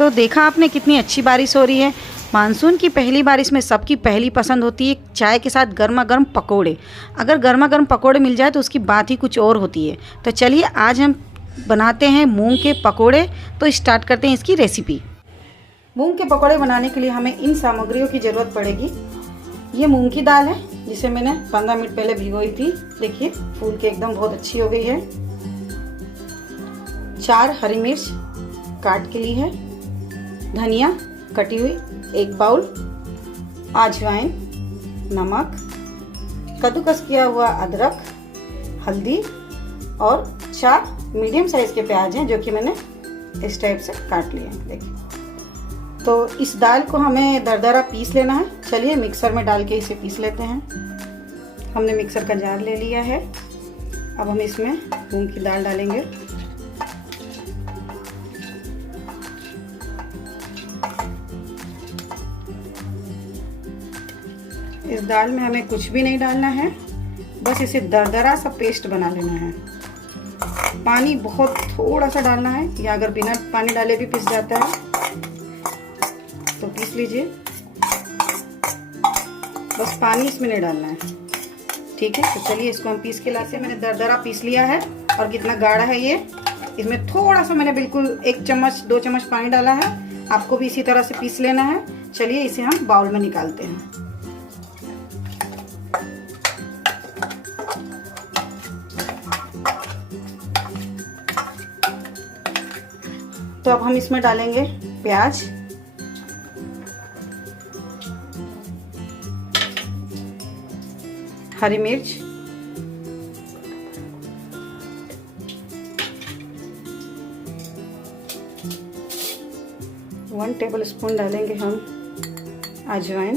तो देखा आपने कितनी अच्छी बारिश हो रही है। मानसून की पहली बारिश में सबकी पहली पसंद होती है चाय के साथ गर्मा गर्म पकोड़े। अगर गर्मा गर्म पकोड़े मिल जाए तो उसकी बात ही कुछ और होती है। तो चलिए आज हम बनाते हैं मूंग के पकोड़े। तो स्टार्ट करते हैं इसकी रेसिपी। मूंग के पकोड़े बनाने के लिए हमें इन सामग्रियों की ज़रूरत पड़ेगी। ये मूंग की दाल है जिसे मैंने 15 मिनट पहले भिगोई थी। देखिए फूल के एकदम बहुत अच्छी हो गई है। 4 हरी मिर्च काट के ली है। धनिया कटी हुई 1 बाउल। अजवाइन, नमक, कद्दूकस किया हुआ अदरक, हल्दी और 4 मीडियम साइज के प्याज हैं जो कि मैंने इस टाइप से काट लिए हैं। देखिए तो इस दाल को हमें दरदरा पीस लेना है। चलिए मिक्सर में डाल के इसे पीस लेते हैं। हमने मिक्सर का जार ले लिया है। अब हम इसमें मूंग की दाल डालेंगे। इस दाल में हमें कुछ भी नहीं डालना है, बस इसे दरदरा सा पेस्ट बना लेना है। पानी बहुत थोड़ा सा डालना है, या अगर बिना पानी डाले भी पिस जाता है तो पीस लीजिए। बस पानी इसमें नहीं डालना है, ठीक है। तो चलिए इसको हम पीस के लाते हैं। मैंने दरदरा पीस लिया है और कितना गाढ़ा है ये। इसमें थोड़ा सा मैंने बिल्कुल 1 चम्मच 2 चम्मच पानी डाला है। आपको भी इसी तरह से पीस लेना है। चलिए इसे हम बाउल में निकालते हैं। तो अब हम इसमें डालेंगे प्याज, हरी मिर्च, वन टेबल स्पून डालेंगे हम अजवाइन,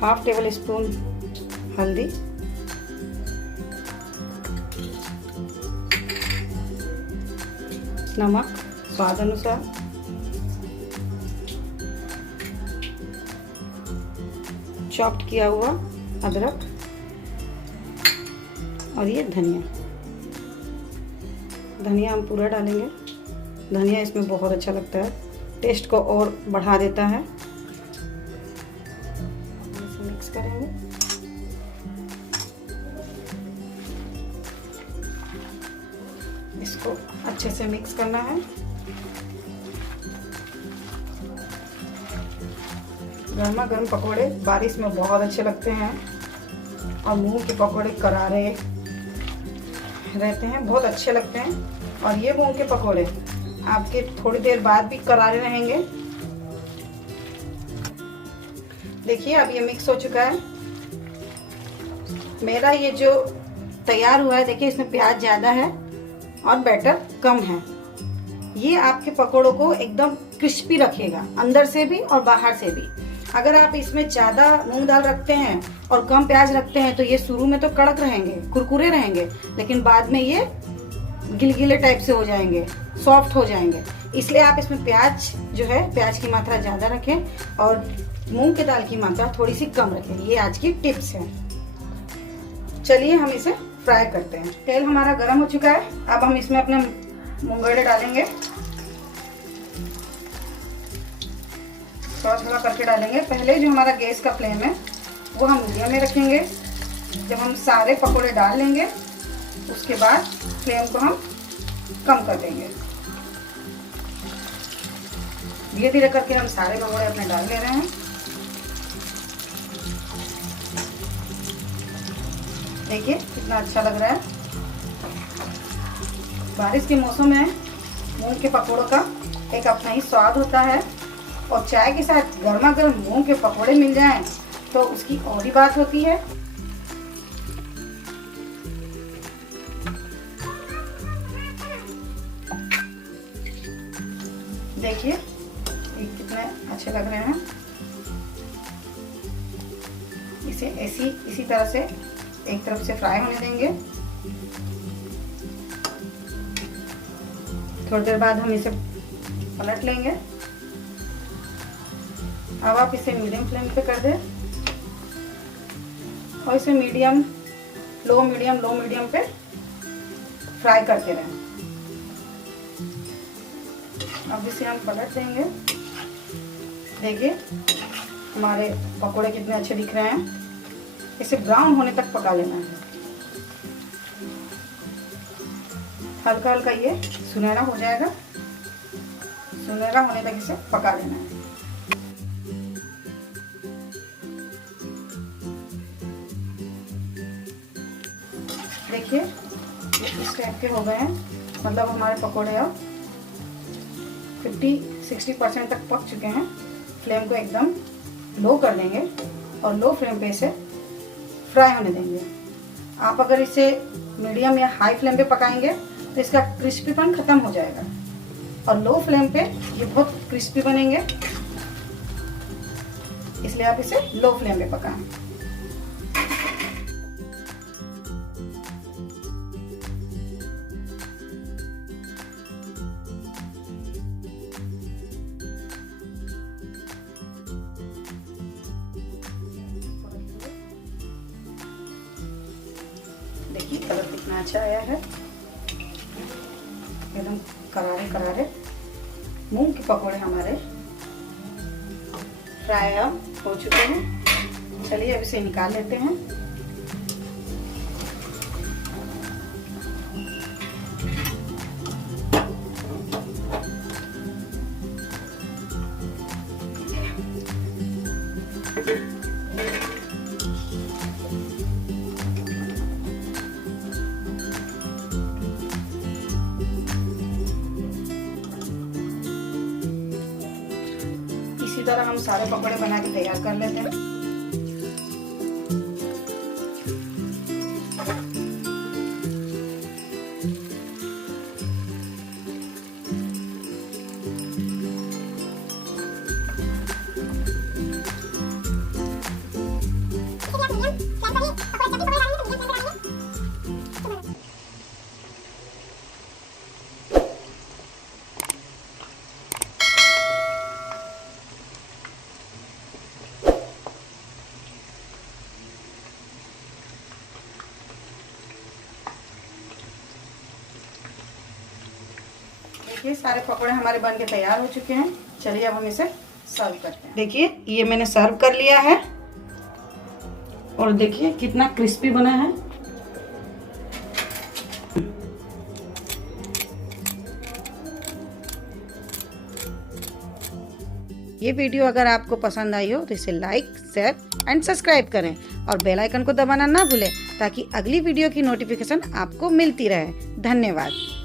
हाफ टेबल स्पून हल्दी, नमक स्वाद अनुसार, चॉप्ड किया हुआ अदरक और ये धनिया। धनिया हम पूरा डालेंगे। धनिया इसमें बहुत अच्छा लगता है, टेस्ट को और बढ़ा देता है। इसे मिक्स करेंगे। इसको अच्छे से मिक्स करना है। गर्मा गर्म पकोड़े बारिश में बहुत अच्छे लगते हैं और मूंग के पकोड़े करारे रहते हैं, बहुत अच्छे लगते हैं। और ये मूंग के पकोड़े आपके थोड़ी देर बाद भी करारे रहेंगे। देखिए अब ये मिक्स हो चुका है मेरा। ये जो तैयार हुआ है, देखिए इसमें प्याज ज़्यादा है और बैटर कम है। ये आपके पकोड़ों को एकदम क्रिस्पी रखेगा, अंदर से भी और बाहर से भी। अगर आप इसमें ज़्यादा मूंग दाल रखते हैं और कम प्याज रखते हैं तो ये शुरू में तो कड़क रहेंगे, कुरकुरे रहेंगे, लेकिन बाद में ये गिलगिले टाइप से हो जाएंगे, सॉफ्ट हो जाएंगे। इसलिए आप इसमें प्याज जो है, प्याज की मात्रा ज़्यादा रखें और मूंग की दाल की मात्रा थोड़ी सी कम रखें। ये आज की टिप्स है। चलिए हम इसे फ्राई करते हैं। तेल हमारा गर्म हो चुका है। अब हम इसमें अपने मूंगड़े डालेंगे, थोड़ा थोड़ा करके डालेंगे। पहले जो हमारा गैस का फ्लेम है वो हम मीडियम में रखेंगे। जब हम सारे पकोड़े डाल लेंगे उसके बाद फ्लेम को हम कम कर देंगे। धीरे धीरे करके हम सारे पकोड़े अपने डाल ले रहे हैं। देखिए कितना अच्छा लग रहा है। बारिश के मौसम में मूंग के पकोड़ों का एक अपना ही स्वाद होता है और चाय के साथ गर्मा गर्म मूंग के पकोड़े मिल जाएं तो उसकी और ही बात होती है। देखिए ये कितने अच्छे लग रहे हैं। इसे इसी तरह से एक तरफ से फ्राई होने देंगे। थोड़ी देर बाद हम इसे पलट लेंगे। अब आप इसे मीडियम फ्लेम पे कर दें और इसे मीडियम लो मीडियम पे फ्राई करते रहें। अब इसे हम पलट देंगे। देखिए हमारे पकोड़े कितने अच्छे दिख रहे हैं। इसे ब्राउन होने तक पका लेना है। हल्का हल्का ये सुनहरा हो जाएगा, सुनहरा होने तक इसे पका लेना है। देखिए इस टाइप के हो गए हैं, मतलब हमारे पकोड़े अब 50-60% तक पक चुके हैं। फ्लेम को एकदम लो कर देंगे और लो फ्लेम पे इसे फ्राई होने देंगे। आप अगर इसे मीडियम या हाई फ्लेम पे पकाएंगे तो इसका क्रिस्पीपन खत्म हो जाएगा, और लो फ्लेम पे ये बहुत क्रिस्पी बनेंगे, इसलिए आप इसे लो फ्लेम पे पकाएं। देखिए कलर कितना अच्छा आया है, एकदम करारे करारे मूंग के पकोड़े हमारे फ्राई अब हो चुके हैं। चलिए अब इसे निकाल लेते हैं। इसी तरह हम सारे पकौड़े बना के तैयार कर लेते हैं। देखिए सारे पकौड़े हमारे बन के तैयार हो चुके हैं। चलिए अब हम इसे सर्व करते हैं। देखिए ये मैंने सर्व कर लिया है, और देखिए कितना क्रिस्पी बना है। ये वीडियो अगर आपको पसंद आई हो तो इसे लाइक, शेयर एंड सब्सक्राइब करें, और बेल आइकन को दबाना ना भूलें ताकि अगली वीडियो की नोटिफिकेशन आपको मिलती रहे। धन्यवाद।